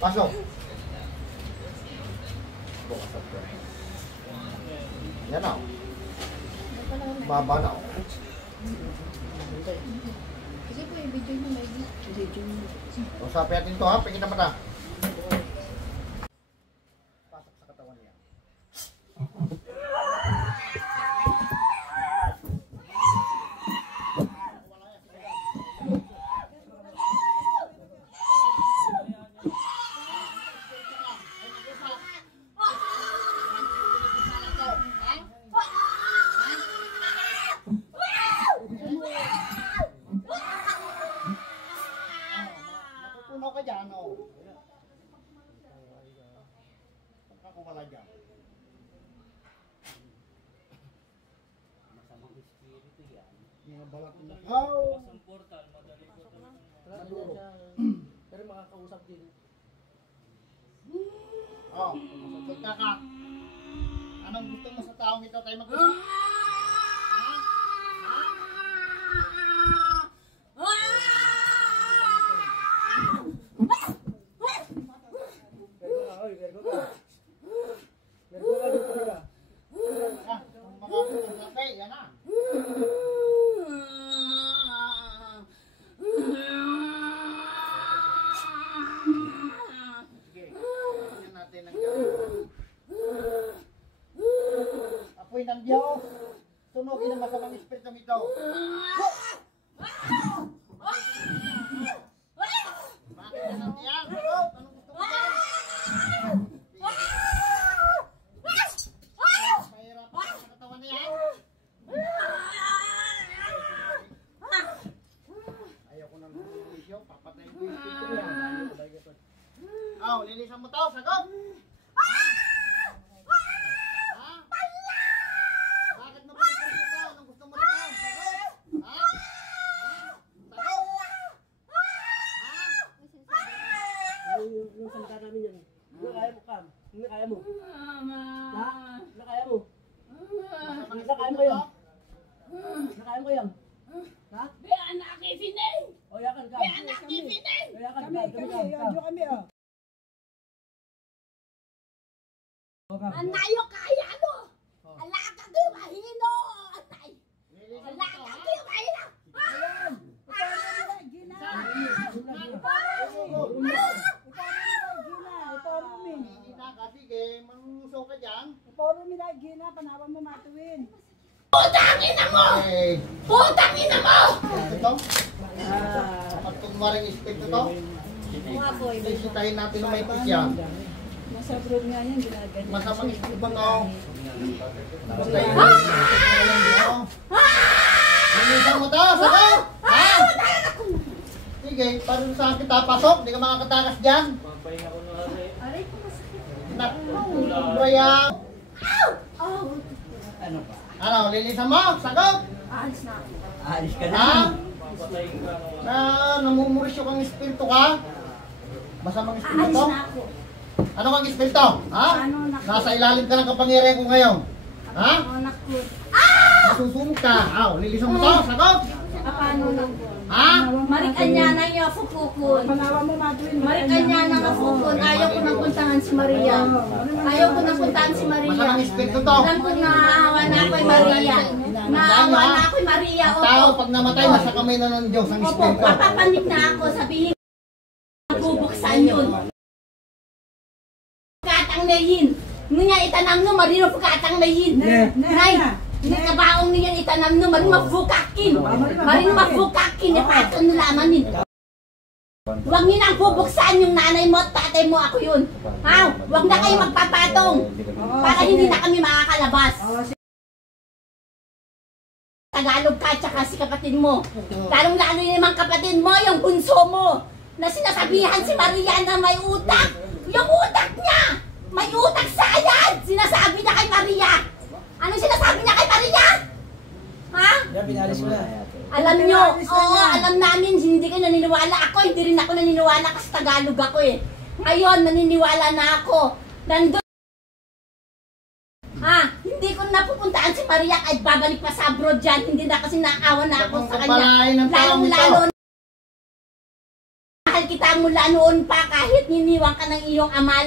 Pasok. Yan na. Baba na. Kasi po yung video nyo may video nyo. Usapin natin ito ha, pingin na mata. Pasok sa katawan niya. Matutunaw ka dyan, o. Pagkakuwala dyan. Masamang espiritu yan. Mga balat na nakaw. Pasang portal, madali ko Maduro. pero makakausap din. O, magsalita ka. Anong gusto mo sa taong ito tayo mag-usap? Apoy ng Diyos, sunugin ang masamang espiritu ito. Bakit ka nang tiyan? Anong gusto mo dyan? Mahirapan sa katawan niya. Ayaw ko nang bumisyo, papatayin ko yung espiritu niya. Aw, lilisan mo tao, sagot! Bakit mo pinipili ito? Anong gusto mo ito? Sagot! Ha? Sagot! Yung salita namin yan. Hindi kaya mo, Kam. Hindi kaya mo. Ha? Hindi kaya mo. Hindi kaya mo yan. Hindi kaya mo yan. Ha? Be anak ifineng! O, yakan ka. Be anak ifineng! O, yakan ka. Kami. Anayo kaya no! Alaka di mahino! Anay! Lilisan mo ito, Alaka ha? di mahino! Hindi na ka, sige, manulusaw ka dyan. Panawan mo matuwin. Putang ina mo! Eh, Putang ina mo! ito? Pagtungwaring espiritu to? Sisitahin natin ng may pisya. Masabrod nga yan, ginaganyan. Masamang espiritu ba ito? Lilisan mo to, sagot! Ha? Sige, parang sa akin tapasok, hindi ka makakatakas dyan. Papahinga ko na kasi. Aray ko masakit. Braya. Ano ba? Ano, lilisan mo, sagot! Aalis na ako. Aalis ka Ha? Papatayin ka. Na namumurisyo kang espiritu ka? Masamang espiritu Aalis to? na ako. Ano kang espiritu? Ha? Ano, naku? Nasa ilalim ka ng kapangyarihan ko ngayon. Ha? Anak ko. Masusunog ka. Aw, lilisan mo to, sagot! Paano lang po? Ha? Marikanyana niya fukukun. Panawan mo matuwin. Marikanyana nga fukun. Ayaw ko nang puntahan si Maria. Ayaw ko nang puntahan si Maria. Masamang espiritu to. Alam ko naawa na ako'y Maria. Naawa na ako'y Maria. Ang tao Opo. pag namatay, nasa kamay na ng Diyos ang Opo, espiritu. papapanik na ako. Sabihin bubuksan yun. Katang na yin. Ngunya itanam no, marino pagkatang na yin. Nay, nakabaong niyan itanam no, marin mabukakin. Marin mabukakin, ipato nalaman nin. Huwag niyo nang bubuksan yung nanay mo at tatay mo, ako yun. Ha? Huwag na kayo magpapatong. Para hindi na kami makakalabas. Tagalog ka tsaka si kapatid mo. Lalong-lalo yung mga kapatid mo, yung bunso mo. Na sinasabihan si Maria na may utak. Yung utak niya! May utak sayad! Sinasabi niya kay Maria. Anong sinasabi niya kay Maria? Ha? Yan, pinalis mo na. Alam nyo, oo, alam namin, hindi kayo naniniwala. Ako, hindi rin ako naniniwala kasi Tagalog ako eh. Ngayon, naniniwala na ako. Nandun. Ha? Hindi ko napupuntaan si Maria kahit babalik pa sa abroad dyan. Hindi na kasi naawa na ako sa kanya. Lalong-lalo na. Mahal kita mula noon pa kahit niniwang ka ng iyong ama.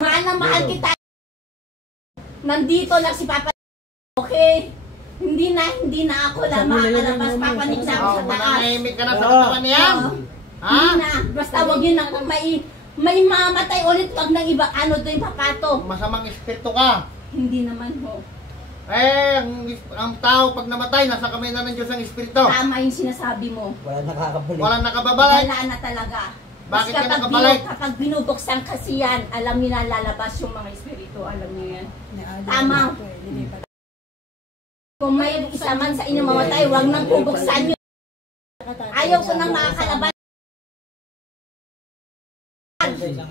Mahal na mahal kita. Nandito lang si Papa. Okay? Hindi na ako na makakalabas. Papanik na ako sa taas. Manahimik ka na sa katawan niya. Ha? Hindi na. Basta wag yun ako may mamatay ulit. Wag nang iba. Ano to yung papato? Masamang espiritu ka. Hindi naman ho. Ang tao pag namatay, nasa kamay na ng Diyos ang espiritu. Tama yung sinasabi mo. Walang nakababalik. Wala na talaga. Bakit Mas ka nakabalik? kapag binubuksan kasi yan, alam niyo na lalabas yung mga espiritu. Alam niyo yan. Tama. Kung may isa man sa inyo mamatay, huwag nang bubuksan nyo. Ayaw ko nang makakalabas.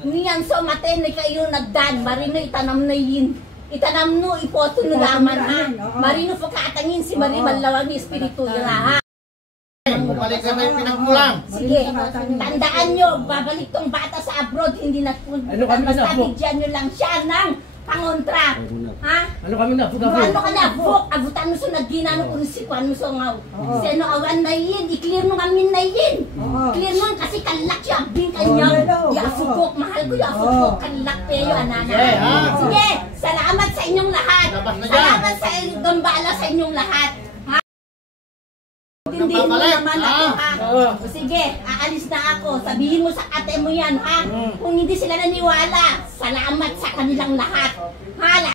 Niyan so matin na kayo nagdan. Marino itanam na yin. Itanam no, ipoto no laman ha. Marino pagkatangin si Mariman lawag ni espiritu yun ha. Bumalik ka na yung pinagmulang. Sige, tandaan nyo, babalik tong bata sa abroad, hindi na basta bigyan nyo lang siya ng pangontra. Ha? Ano kami na? Ano ka na, buk, abutan mo sa nagina no kung si Juan mo sa ngaw. Sino awan na yin, i-clear mo kami na yin. Clear mo kasi kalak siya, bing kanya. Yafukok, mahal ko yafukok, kalak peyo, anana. Sige, salamat sa inyong lahat. Salamat sa gambala sa inyong lahat. Hindi mo naman ako ha. Sige, aalis na ako. Sabihin mo sa ate mo yan ha. Kung hindi sila naniwala, salamat sa kanilang lahat. Ha?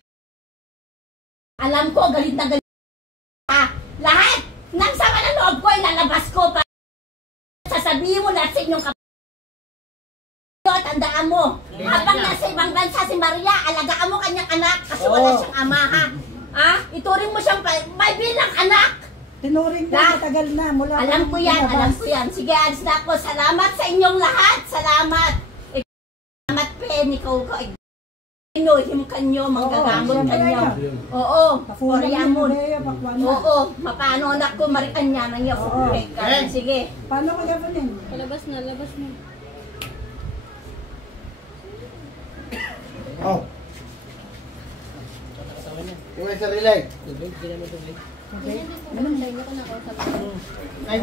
Alam ko, galit na galit. Ha? Lahat ng sama ng loob ko, ilalabas ko pa. Sasabihin mo lahat sa inyong kapatid. Tandaan mo, habang nasa ibang bansa si Maria, alagaan mo kanyang anak kasi wala siyang ama ha. Ha? Ituring mo siyang may bilang anak. Tinuring na, matagal na. Mula Alam ko yan, alam ko yan. Sige, alis na ako. Salamat sa inyong lahat. Salamat. Salamat, Pen. Ikaw ko. Inuhim kanyo, manggagamot kanyo. Oo, Koreamon. Oo, mapano anak ko, marikan niya nang iyo. Sige. Paano ka gabanin? Labas na. Oh. Yung isa relay. Tubig, hindi naman tubig. Ganun, ko na ako sa Ay,